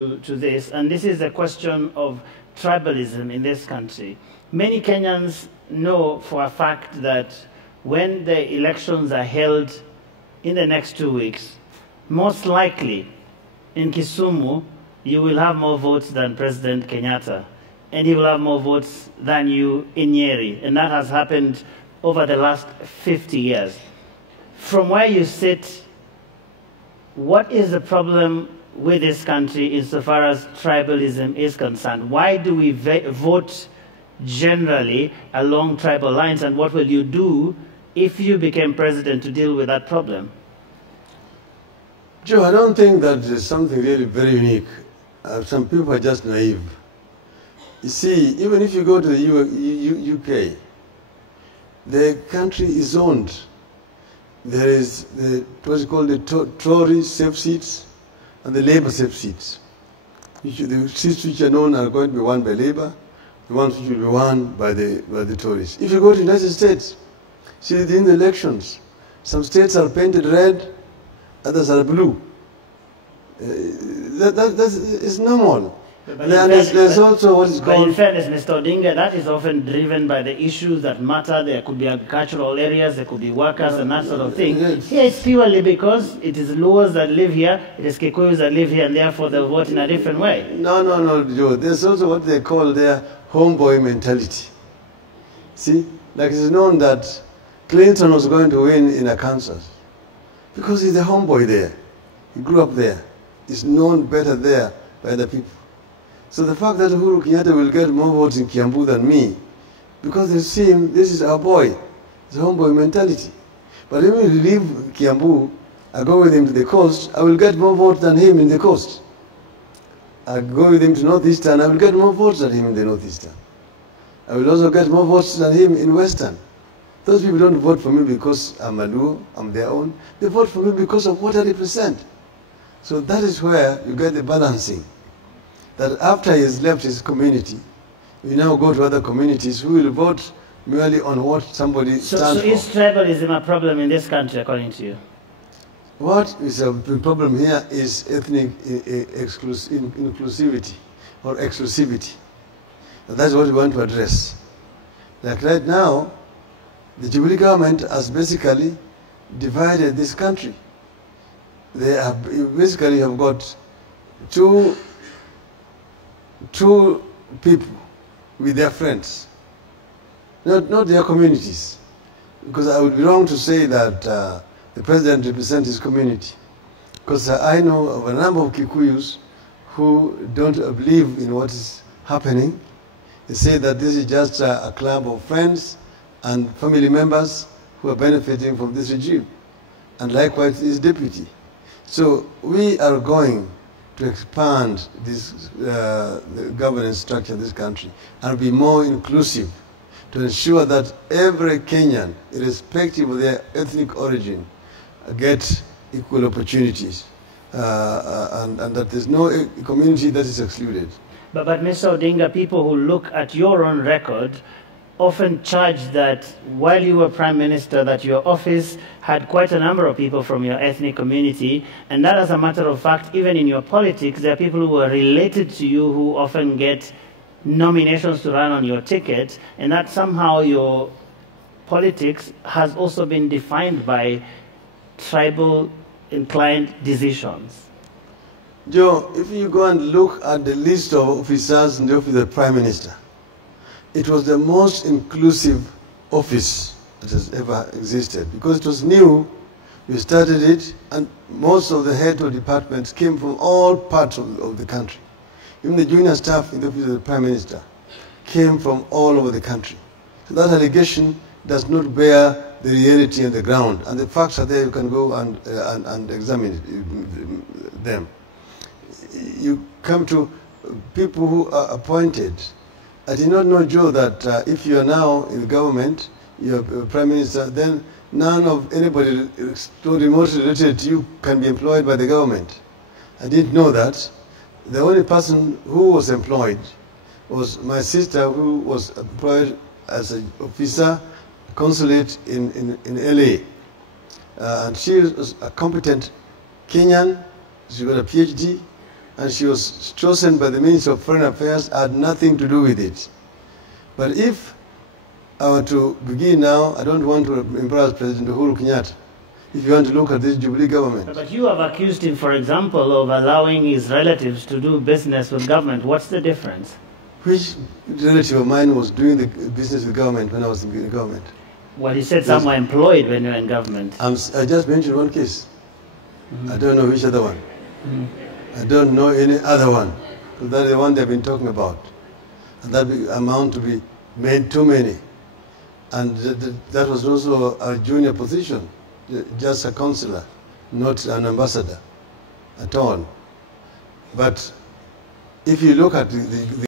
to this, and this is a question of tribalism in this country. Many Kenyans know for a fact that when the elections are held in the next 2 weeks, most likely in Kisumu, you will have more votes than President Kenyatta, and he will have more votes than you in Nyeri, and that has happened over the last 50 years. From where you sit, what is the problem with this country insofar as tribalism is concerned? Why do we vote generally along tribal lines, and what will you do if you became president to deal with that problem? Joe, I don't think that there's something really very unique. Some people are just naive. You see, even if you go to the UK, the country is owned. There is what's called the Tory safe seats and the Labour safe seats. The seats which are known are going to be won by Labour, the ones which will be won by the Tories. If you go to the United States, see in the elections, some states are painted red, others are blue. That is normal. There's also what is called... But in fairness, Mr. Odinga, that is often driven by the issues that matter. There could be agricultural areas, there could be workers and that sort of thing. Yes. Here it's purely because it is Luos that live here, it is Kikuyus that live here, and therefore they vote in a different way. No, Joe. There's also what they call their homeboy mentality. See, like it's known that Clinton was going to win in Arkansas because he's a homeboy there. He grew up there. He's known better there by the people. So the fact that Uhuru Kenyatta will get more votes in Kiambu than me, because they see him, this is our boy. It's a homeboy mentality. But if we leave Kiambu, I go with him to the coast, I will get more votes than him in the coast. I go with him to Northeastern, I will get more votes than him in the Northeastern. I will also get more votes than him in Western. Those people don't vote for me because I'm a Luo, I'm their own. They vote for me because of what I represent. So that is where you get the balancing. That after he has left his community, we now go to other communities who will vote merely on what somebody stands for. So is tribalism a problem in this country, according to you? What is a problem here is ethnic inclusivity or exclusivity. And that's what we want to address. Like right now, the Jubilee government has basically divided this country. They have basically have got two people with their friends, not their communities. Because I would be wrong to say that the president represents his community. Because I know of a number of Kikuyus who don't believe in what is happening. They say that this is just a club of friends and family members who are benefiting from this regime. And likewise his deputy. So we are going to expand this the governance structure of this country and be more inclusive to ensure that every Kenyan, irrespective of their ethnic origin, gets equal opportunities and that there's no community that is excluded. But Mr. Odinga, people who look at your own record often charge that while you were Prime Minister, that your office had quite a number of people from your ethnic community, and that as a matter of fact, even in your politics, there are people who are related to you who often get nominations to run on your ticket, and that somehow your politics has also been defined by tribal inclined decisions. Joe, if you go and look at the list of officers in the office of the Prime Minister, it was the most inclusive office that has ever existed because it was new. We started it, and most of the heads of departments came from all parts of the country. Even the junior staff in the office of the Prime Minister came from all over the country. So that allegation does not bear the reality on the ground, and the facts are there. You can go and examine them. You come to people who are appointed. I did not know, Joe, that if you are now in the government, you're Prime Minister, then none of anybody remotely related to you can be employed by the government. I didn't know that. The only person who was employed was my sister, who was employed as an officer, consulate in LA. And she was a competent Kenyan. She got a PhD. and she was chosen by the Minister of Foreign Affairs, had nothing to do with it. But if I were to begin now, I don't want to embarrass President Uhuru Kenyatta. If you want to look at this Jubilee government. But you have accused him, for example, of allowing his relatives to do business with government. What's the difference? Which relative of mine was doing the business with government when I was in the government? Well, he said some were employed when you were in government. I just mentioned one case. Mm-hmm. I don't know which other one. I don't know any other one. That's the one they've been talking about. And that amount to be made too many. And that was also a junior position, just a councillor, not an ambassador at all. But if you look at the